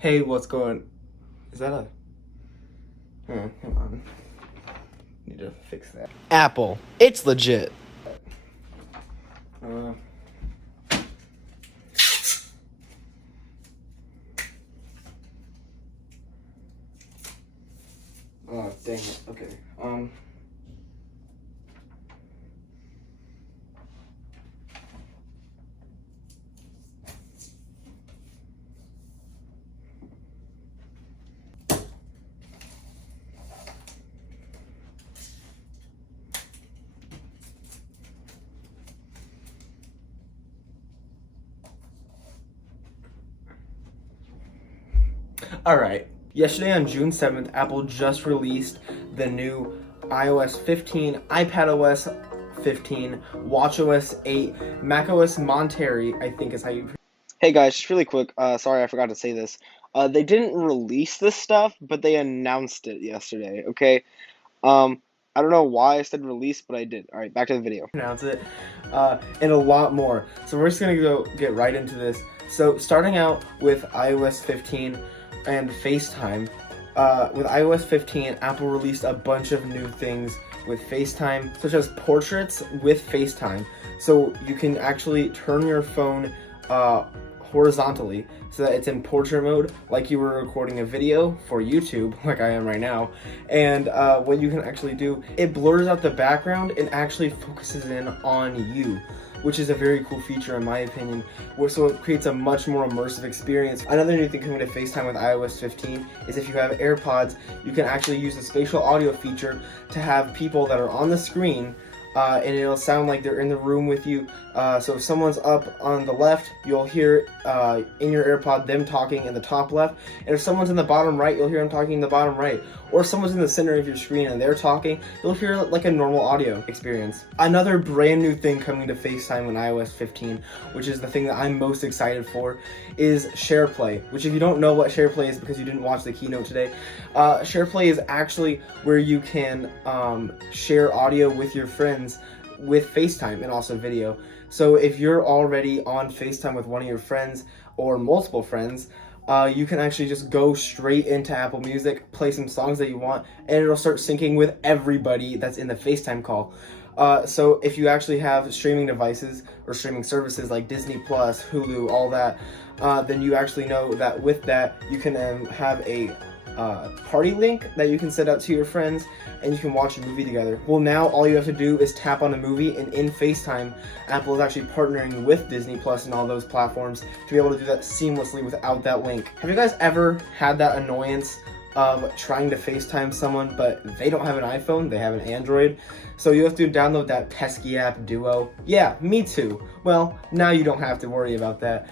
Hey, what's going? Is that a? Hang on. Need to fix that. Apple. It's legit. Uh. Oh, dang it. Okay. Alright. Yesterday on June 7th, Apple just released the new iOS 15, iPadOS 15, watchOS 8, macOS Monterey, I think is how you. Hey guys, just really quick, sorry I forgot to say this. They didn't release this stuff, but they announced it yesterday, okay? I don't know why I said release, but I did. Alright, back to the video. Pronounce it, and a lot more. So we're just gonna go get right into this. So starting out with iOS 15 and FaceTime. With iOS 15, Apple released a bunch of new things with FaceTime, such as portraits with FaceTime. So you can actually turn your phone horizontally so that it's in portrait mode, like you were recording a video for YouTube, like I am right now. And what you can actually do, it blurs out the background and actually focuses in on you, which is a very cool feature in my opinion, so it creates a much more immersive experience. Another new thing coming to FaceTime with iOS 15 is if you have AirPods, you can actually use the spatial audio feature to have people that are on the screen and it'll sound like they're in the room with you. So if someone's up on the left, you'll hear in your AirPod them talking in the top left. And if someone's in the bottom right, you'll hear them talking in the bottom right. Or if someone's in the center of your screen and they're talking, you'll hear like a normal audio experience. Another brand new thing coming to FaceTime in iOS 15, which is the thing that I'm most excited for, is SharePlay. Which if you don't know what SharePlay is because you didn't watch the keynote today, SharePlay is actually where you can share audio with your friends with FaceTime and also video. So if you're already on FaceTime with one of your friends or multiple friends, you can actually just go straight into Apple Music, play some songs that you want, and it'll start syncing with everybody that's in the FaceTime call. So if you actually have streaming devices or streaming services like Disney Plus, Hulu, all that, then you actually know that with that you can have a party link that you can send out to your friends and you can watch a movie together. Well, now all you have to do is tap on a movie, and in FaceTime, Apple is actually partnering with Disney Plus and all those platforms to be able to do that seamlessly without that link. Have you guys ever had that annoyance of trying to FaceTime someone but they don't have an iPhone, they have an Android, so you have to download that pesky app Duo? Yeah, me too. Well, now you don't have to worry about that.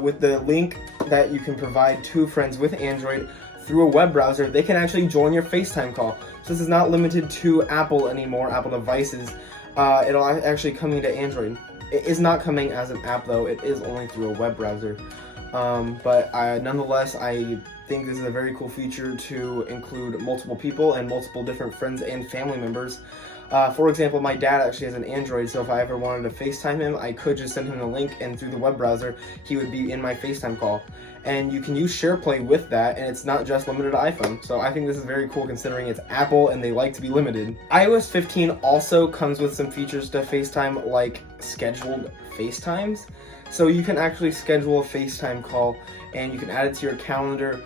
With the link that you can provide to friends with Android through a web browser, they can actually join your FaceTime call. So this is not limited to Apple anymore, Apple devices. It'll actually come into Android. It is not coming as an app though, it is only through a web browser. But nonetheless, I think this is a very cool feature to include multiple people and multiple different friends and family members. For example, my dad actually has an Android, so if I ever wanted to FaceTime him, I could just send him the link, and through the web browser, he would be in my FaceTime call. And you can use SharePlay with that, and it's not just limited to iPhone. So I think this is very cool considering it's Apple and they like to be limited. iOS 15 also comes with some features to FaceTime, like scheduled FaceTimes. So you can actually schedule a FaceTime call and you can add it to your calendar.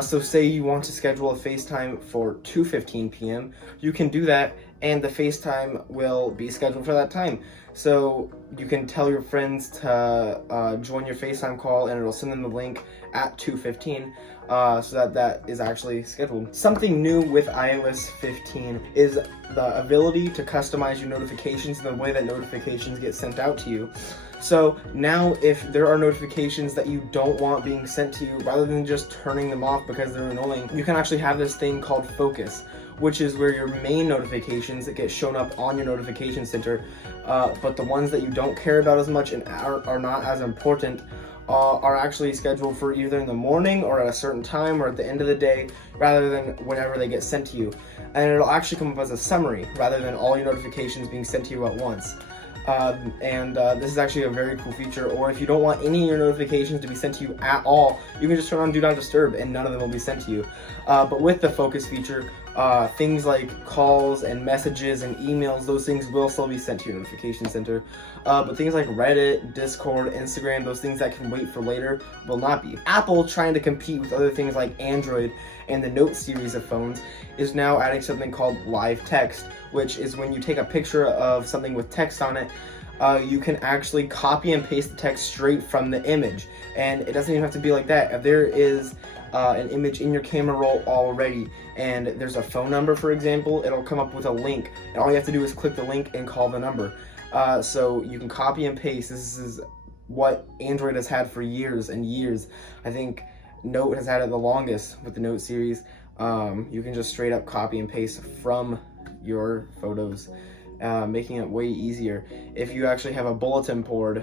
So say you want to schedule a FaceTime for 2:15 p.m., you can do that and the FaceTime will be scheduled for that time. So you can tell your friends to join your FaceTime call and it'll send them the link at 2:15 so that is actually scheduled. Something new with iOS 15 is the ability to customize your notifications and the way that notifications get sent out to you. So now if there are notifications that you don't want being sent to you, rather than just turning them off because they're annoying, you can actually have this thing called Focus, which is where your main notifications that get shown up on your notification center, but the ones that you don't care about as much and are not as important are actually scheduled for either in the morning or at a certain time or at the end of the day, rather than whenever they get sent to you. And it'll actually come up as a summary rather than all your notifications being sent to you at once. This is actually a very cool feature. Or if you don't want any of your notifications to be sent to you at all, you can just turn on Do Not Disturb and none of them will be sent to you. But with the focus feature, things like calls and messages and emails, those things will still be sent to your notification center. But things like Reddit, Discord, Instagram, those things that can wait for later will not be. Apple, trying to compete with other things like Android and the Note series of phones, is now adding something called live text, which is when you take a picture of something with text on it, you can actually copy and paste the text straight from the image. And it doesn't even have to be like that. If there is an image in your camera roll already and there's a phone number, for example, it'll come up with a link, and all you have to do is click the link and call the number. So you can copy and paste. This is what Android has had for years and years. I think Note has had it the longest with the Note series. You can just straight up copy and paste from your photos, making it way easier. If you actually have a bulletin board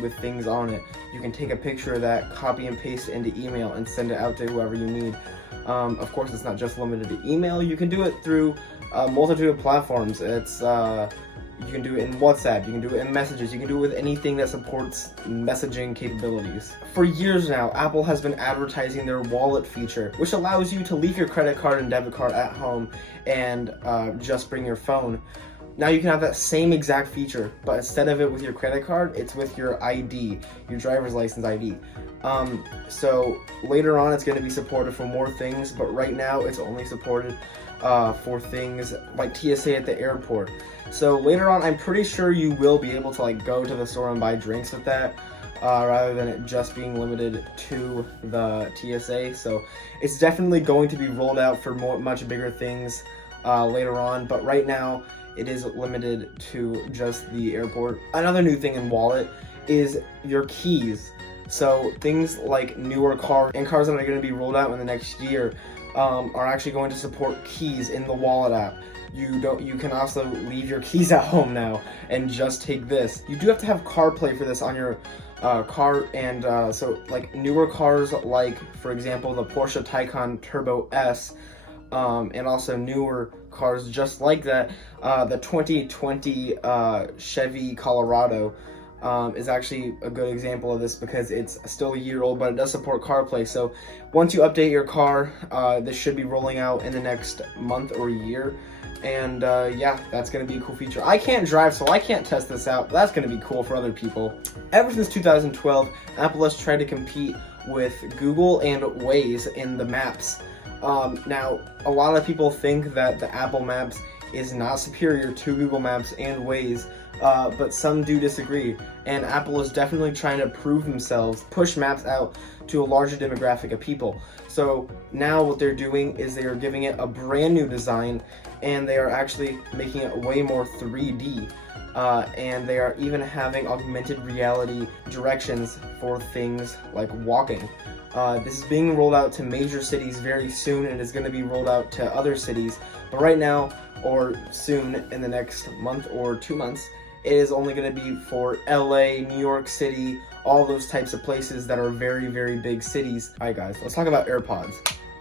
with things on it, you can take a picture of that, copy and paste it into email and send it out to whoever you need. Of course, it's not just limited to email. You can do it through a multitude of platforms. You can do it in WhatsApp, you can do it in Messages, you can do it with anything that supports messaging capabilities. For years now, Apple has been advertising their wallet feature, which allows you to leave your credit card and debit card at home and just bring your phone. Now you can have that same exact feature, but instead of it with your credit card, it's with your ID, your driver's license ID. So later on, it's going to be supported for more things, but right now it's only supported for things like TSA at the airport. So later on, I'm pretty sure you will be able to like go to the store and buy drinks with that, rather than it just being limited to the TSA. So it's definitely going to be rolled out for much bigger things later on, but right now it is limited to just the airport. Another new thing in Wallet is your keys. So things like newer cars and cars that are going to be rolled out in the next year are actually going to support keys in the Wallet app. You can also leave your keys at home now and just take this. You do have to have CarPlay for this on your car, and so like newer cars, like for example the Porsche Taycan Turbo S, and also newer cars just like that, the 2020 Chevy Colorado is actually a good example of this because it's still a year old, but it does support CarPlay. So once you update your car, this should be rolling out in the next month or year. And yeah, that's going to be a cool feature. I can't drive, so I can't test this out, but that's going to be cool for other people. Ever since 2012, Apple has tried to compete with Google and Waze in the maps. Now, a lot of people think that the Apple Maps is not superior to Google Maps and Waze, but some do disagree, and Apple is definitely trying to prove themselves, push Maps out to a larger demographic of people. So now what they're doing is they are giving it a brand new design, and they are actually making it way more 3D, and they are even having augmented reality directions for things like walking. This is being rolled out to major cities very soon, and is going to be rolled out to other cities, but right now, or soon in the next month or 2 months, it is only going to be for LA, New York City, all those types of places that are very, very big cities. Alright guys, let's talk about AirPods.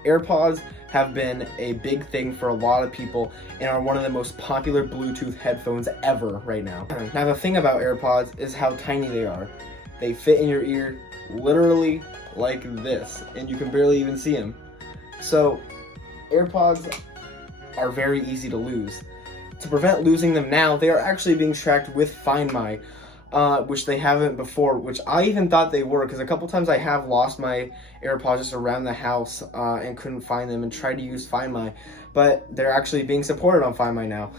AirPods have been a big thing for a lot of people and are one of the most popular Bluetooth headphones ever right now. Now the thing about AirPods is how tiny they are. They fit in your ear literally like this, and you can barely even see them. So AirPods are very easy to lose. To prevent losing them now, they are actually being tracked with Find My, which they haven't before, which I even thought they were, because a couple times I have lost my AirPods just around the house and couldn't find them and tried to use Find My, but they're actually being supported on Find My now.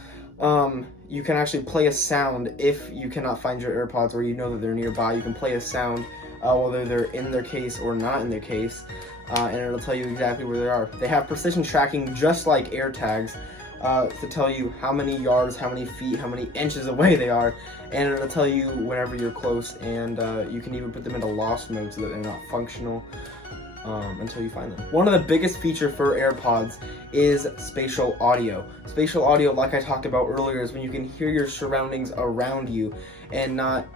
You can actually play a sound if you cannot find your AirPods or you know that they're nearby. You can play a sound whether they're in their case or not in their case, and it'll tell you exactly where they are. They have precision tracking just like AirTags, to tell you how many yards, how many feet, how many inches away they are, and it'll tell you whenever you're close, and you can even put them into lost mode so that they're not functional until you find them. One of the biggest features for AirPods is spatial audio. Spatial audio, like I talked about earlier, is when you can hear your surroundings around you and not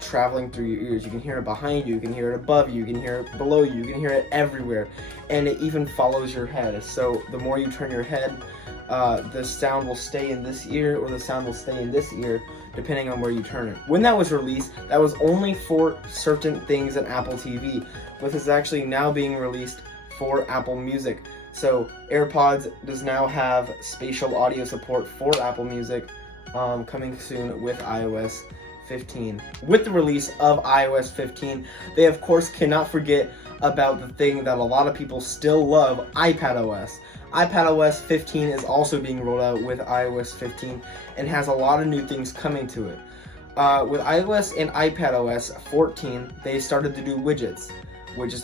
traveling through your ears. You can hear it behind you, you can hear it above you, you can hear it below you, you can hear it everywhere, and it even follows your head. So the more you turn your head, the sound will stay in this ear or the sound will stay in this ear, depending on where you turn it. When that was released, that was only for certain things in Apple TV, but it's actually now being released for Apple Music. So AirPods does now have spatial audio support for Apple Music, coming soon with iOS 15. With the release of iOS 15, they of course cannot forget about the thing that a lot of people still love, iPadOS. iPadOS 15 is also being rolled out with iOS 15 and has a lot of new things coming to it. With iOS and iPadOS 14, they started to do widgets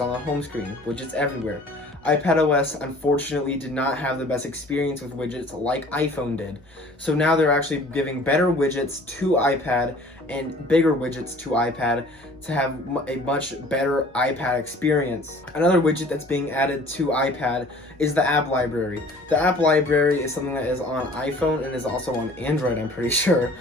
on the home screen, widgets everywhere. iPadOS unfortunately did not have the best experience with widgets like iPhone did. So now they're actually giving better widgets to iPad and bigger widgets to iPad to have a much better iPad experience. Another widget that's being added to iPad is the app library. The app library is something that is on iPhone and is also on Android, I'm pretty sure.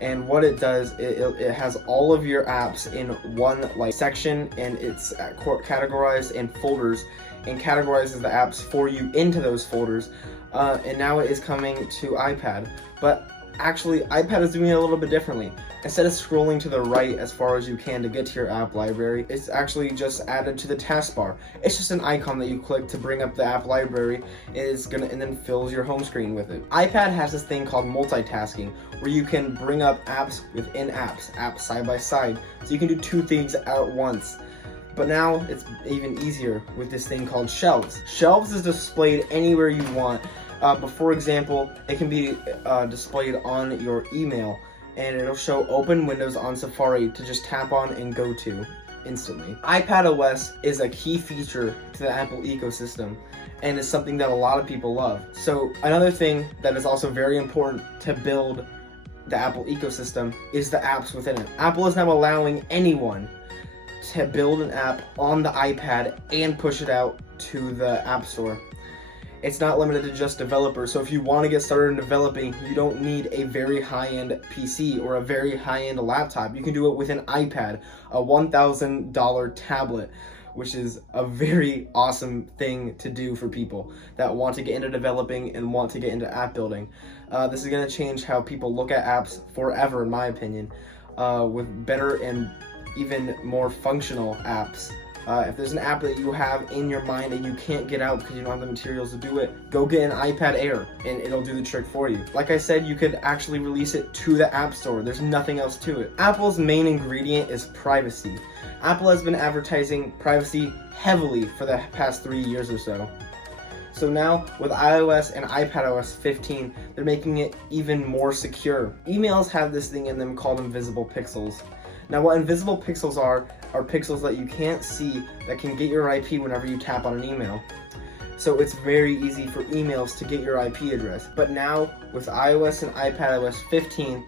And what it does, it has all of your apps in one section, and it's categorized in folders and categorizes the apps for you into those folders. And now it is coming to iPad. But actually, iPad is doing it a little bit differently. Instead of scrolling to the right as far as you can to get to your app library, it's actually just added to the taskbar. It's just an icon that you click to bring up the app library, and then fills your home screen with it. iPad has this thing called multitasking, where you can bring up apps within apps side by side, so you can do two things at once. But now it's even easier with this thing called shelves. Shelves is displayed anywhere you want. But for example, it can be displayed on your email, and it'll show open windows on Safari to just tap on and go to instantly. iPadOS is a key feature to the Apple ecosystem, and is something that a lot of people love. So another thing that is also very important to build the Apple ecosystem is the apps within it. Apple is now allowing anyone to build an app on the iPad and push it out to the App Store. It's not limited to just developers, so if you want to get started in developing, you don't need a very high-end PC or a very high-end laptop. You can do it with an iPad, a $1,000 tablet, which is a very awesome thing to do for people that want to get into developing and want to get into app building. This is going to change how people look at apps forever, in my opinion, with better and even more functional apps. If there's an app that you have in your mind and you can't get out because you don't have the materials to do it, go get an iPad Air and it'll do the trick for you. Like I said, you could actually release it to the App Store. There's nothing else to it. Apple's main ingredient is privacy. Apple has been advertising privacy heavily for the past 3 years or so. So now, with iOS and iPadOS 15, they're making it even more secure. Emails have this thing in them called invisible pixels. Now, what invisible pixels are pixels that you can't see that can get your IP whenever you tap on an email. So it's very easy for emails to get your IP address. But now, with iOS and iPadOS 15,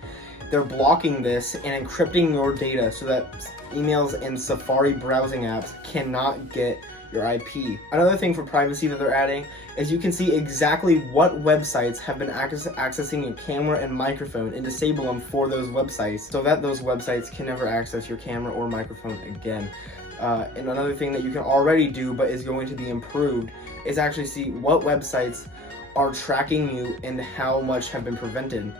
they're blocking this and encrypting your data so that emails and Safari browsing apps cannot get your IP. Another thing for privacy that they're adding is you can see exactly what websites have been accessing your camera and microphone, and disable them for those websites so that those websites can never access your camera or microphone again. And another thing that you can already do but is going to be improved is actually see what websites are tracking you and how much have been prevented.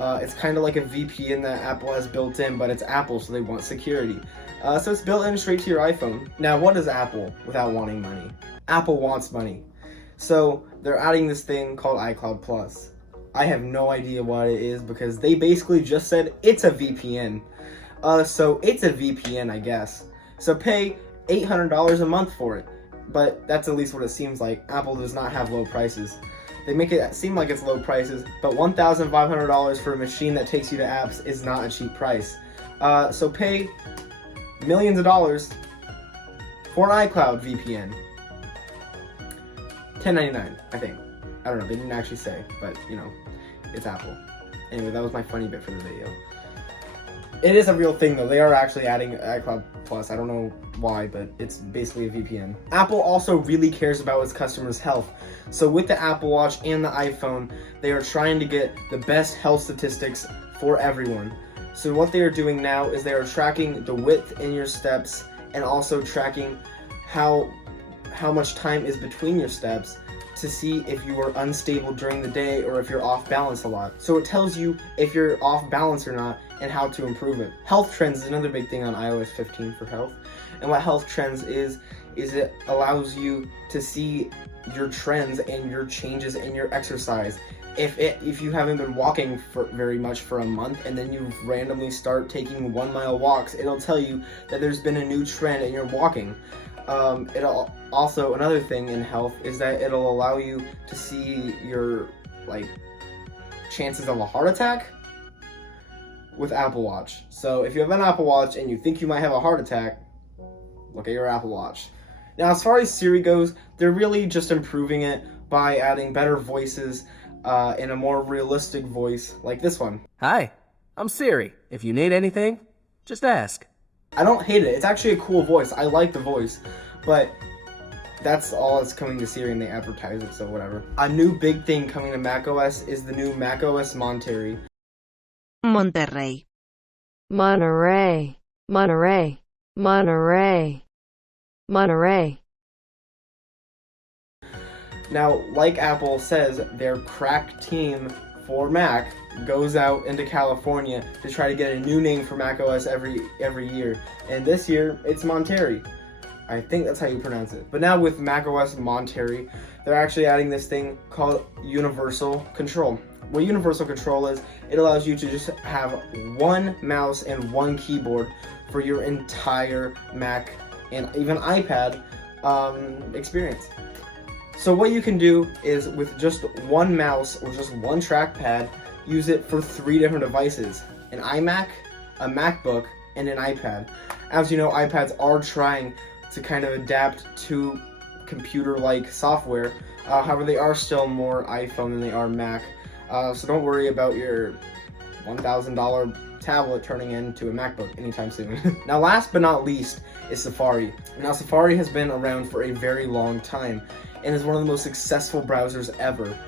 It's kind of like a VPN that Apple has built in, but it's Apple, so they want security. So it's built in straight to your iPhone. Now, what is Apple without wanting money? Apple wants money. So they're adding this thing called iCloud Plus. I have no idea what it is because they basically just said it's a VPN. So it's a VPN, I guess. So pay $800 a month for it. But that's at least what it seems like. Apple does not have low prices. They make it seem like it's low prices, but $1,500 for a machine that takes you to apps is not a cheap price. So pay millions of dollars for an iCloud VPN. $10.99, I think. I don't know, they didn't actually say, but you know, it's Apple. Anyway, that was my funny bit for the video. It is a real thing though, they are actually adding iCloud Plus. I don't know why, but it's basically a VPN. Apple also really cares about its customers' health. So with the Apple Watch and the iPhone, they are trying to get the best health statistics for everyone. So what they are doing now is they are tracking the width in your steps and also tracking how how much time is between your steps to see if you are unstable during the day or if you're off balance a lot. So it tells you if you're off balance or not and how to improve it. Health trends is another big thing on iOS 15 for health. And what health trends is it allows you to see your trends and your changes in your exercise. If you haven't been walking for very much for a month and then you randomly start taking 1 mile walks, it'll tell you that there's been a new trend in your walking. It'll also, another thing in health is that it'll allow you to see your chances of a heart attack with Apple Watch. So if you have an Apple Watch and you think you might have a heart attack, look at your Apple Watch. Now, as far as Siri goes, they're really just improving it by adding better voices in a more realistic voice like this one. Hi, I'm Siri. If you need anything, just ask. I don't hate it. It's actually a cool voice. I like the voice, but that's all that's coming to Siri and they advertise it, so whatever. A new big thing coming to macOS is the new macOS Monterey. Monterrey. Monterey. Monterey. Monterey. Monterey. Now, like Apple says, their crack team for Mac goes out into California to try to get a new name for macOS every year. And this year, it's Monterey. I think that's how you pronounce it. But now with macOS Monterey, they're actually adding this thing called Universal Control. What Universal Control is, it allows you to just have one mouse and one keyboard for your entire Mac and even iPad experience. So what you can do is with just one mouse or just one trackpad, use it for 3 different devices: an iMac, a MacBook, and an iPad. As you know, iPads are trying to kind of adapt to computer-like software. However, they are still more iPhone than they are Mac. So don't worry about your $1,000 tablet turning into a MacBook anytime soon. Now, last but not least is Safari. Now, Safari has been around for a very long time and is one of the most successful browsers ever.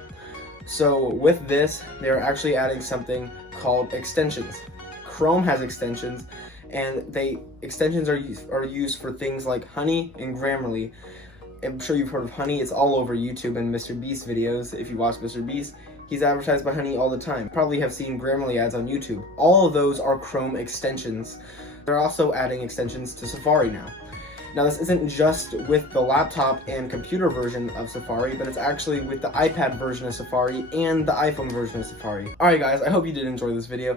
So with this, they're actually adding something called extensions. Chrome has extensions, and extensions are used for things like Honey and Grammarly. I'm sure you've heard of Honey. It's all over YouTube and Mr. Beast videos. If you watch Mr. Beast, he's advertised by Honey all the time. Probably have seen Grammarly ads on YouTube. All of those are Chrome extensions. They're also adding extensions to Safari now. Now, this isn't just with the laptop and computer version of Safari, but it's actually with the iPad version of Safari and the iPhone version of Safari. Alright guys, I hope you did enjoy this video.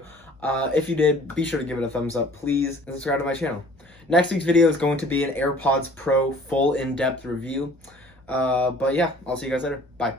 If you did, be sure to give it a thumbs up, please, and subscribe to my channel. Next week's video is going to be an AirPods Pro full in-depth review. But yeah, I'll see you guys later. Bye.